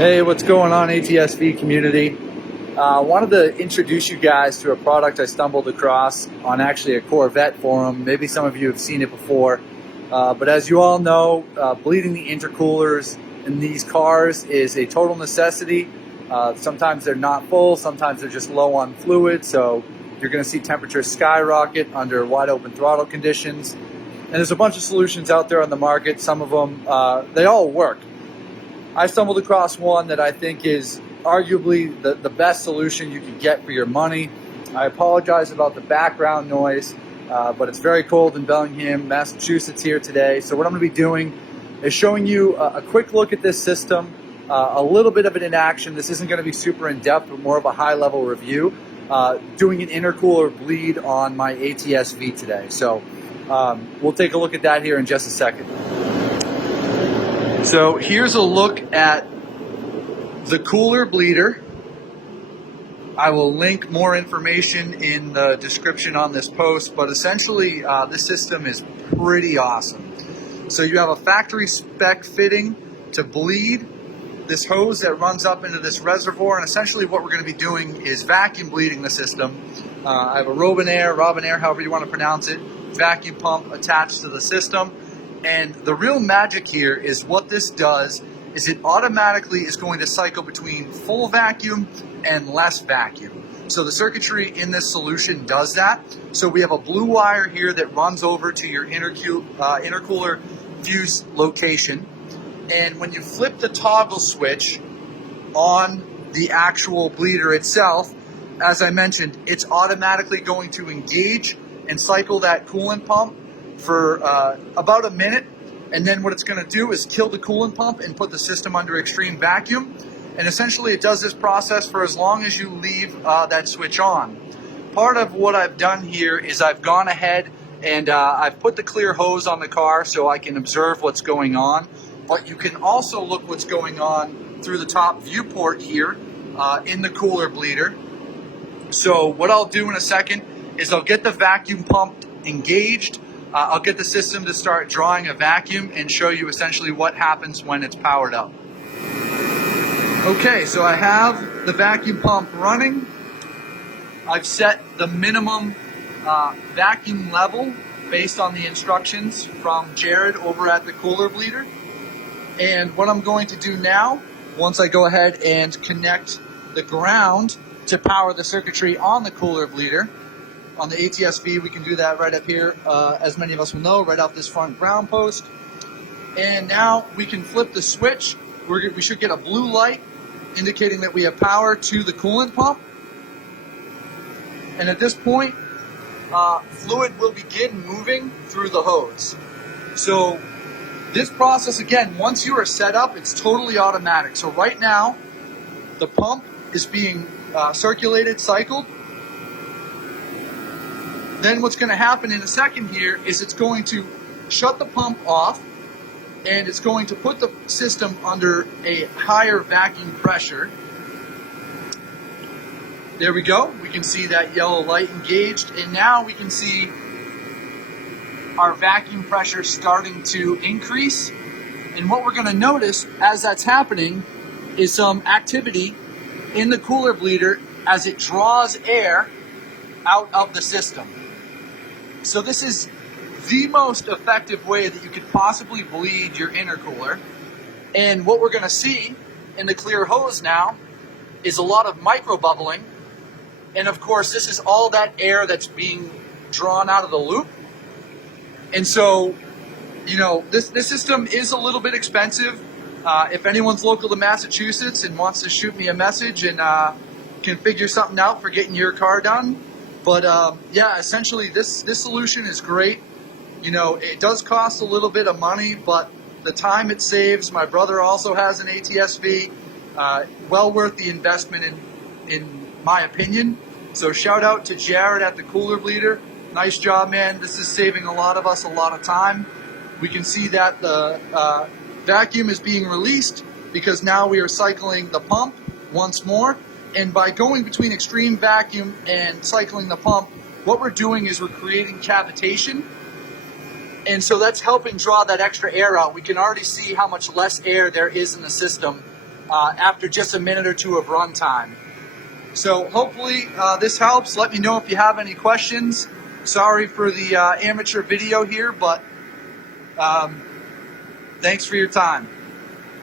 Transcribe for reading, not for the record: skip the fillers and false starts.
Hey, what's going on, ATS-V community? Wanted to introduce you guys to a product I stumbled across on actually a Corvette forum. Maybe some of you have seen it before, but as you all know, bleeding the intercoolers in these cars is a total necessity. Sometimes they're not full, sometimes they're just low on fluid, so you're going to see temperatures skyrocket under wide open throttle conditions. And there's a bunch of solutions out there on the market. Some of them, they all work. I stumbled across one that I think is arguably the best solution you could get for your money. I apologize about the background noise, but it's very cold in Bellingham, Massachusetts here today. So what I'm going to be doing is showing you a quick look at this system, a little bit of it in action. This isn't going to be super in-depth, but more of a high-level review, doing an intercooler bleed on my ATS-V today. So we'll take a look at that here in just a second. So here's a look at the cooler bleeder. I will link more information in the description on this post, but essentially this system is pretty awesome. So you have a factory spec fitting to bleed this hose that runs up into this reservoir, and essentially what we're going to be doing is vacuum bleeding the system. I have a Robinair, however you want to pronounce it, vacuum pump attached to the system. And the real magic here is what this does is it automatically is going to cycle between full vacuum and less vacuum. So the circuitry in this solution does that. So we have a blue wire here that runs over to your intercooler fuse location. And when you flip the toggle switch on the actual bleeder itself, as I mentioned, it's automatically going to engage and cycle that coolant pump for about a minute, and then what it's going to do is kill the coolant pump and put the system under extreme vacuum. And essentially it does this process for as long as you leave that switch on. Part of what I've done here is I've gone ahead and I've put the clear hose on the car so I can observe what's going on, but you can also look what's going on through the top viewport here in the cooler bleeder. So what I'll do in a second is I'll get the vacuum pump engaged. I'll get the system to start drawing a vacuum and show you essentially what happens when it's powered up. Okay, so I have the vacuum pump running. I've set the minimum vacuum level based on the instructions from Jared over at the cooler bleeder. And what I'm going to do now, once I go ahead and connect the ground to power the circuitry on the cooler bleeder, on the ATS-V, we can do that right up here, as many of us will know, right off this front ground post. And now we can flip the switch. We should get a blue light indicating that we have power to the coolant pump. And at this point, fluid will begin moving through the hose. So this process, again, once you are set up, it's totally automatic. So right now, the pump is being circulated, cycled. Then what's going to happen in a second here is it's going to shut the pump off, and it's going to put the system under a higher vacuum pressure. There we go. We can see that yellow light engaged, and now we can see our vacuum pressure starting to increase. And what we're going to notice as that's happening is some activity in the cooler bleeder as it draws air out of the system. So this is the most effective way that you could possibly bleed your intercooler. And what we're going to see in the clear hose now is a lot of micro bubbling. And of course, this is all that air that's being drawn out of the loop. And so, you know, this system is a little bit expensive. If anyone's local to Massachusetts and wants to shoot me a message and can figure something out for getting your car done. But yeah, essentially this solution is great. You know, it does cost a little bit of money, but the time it saves, my brother also has an ATS-V, well worth the investment in my opinion. So shout out to Jared at the cooler bleeder. Nice job, man. This is saving a lot of us a lot of time. We can see that the vacuum is being released because now we are cycling the pump once more. And by going between extreme vacuum and cycling the pump, what we're doing is we're creating cavitation. And so that's helping draw that extra air out. We can already see how much less air there is in the system after just a minute or two of runtime. So hopefully this helps. Let me know if you have any questions. Sorry for the amateur video here, but thanks for your time.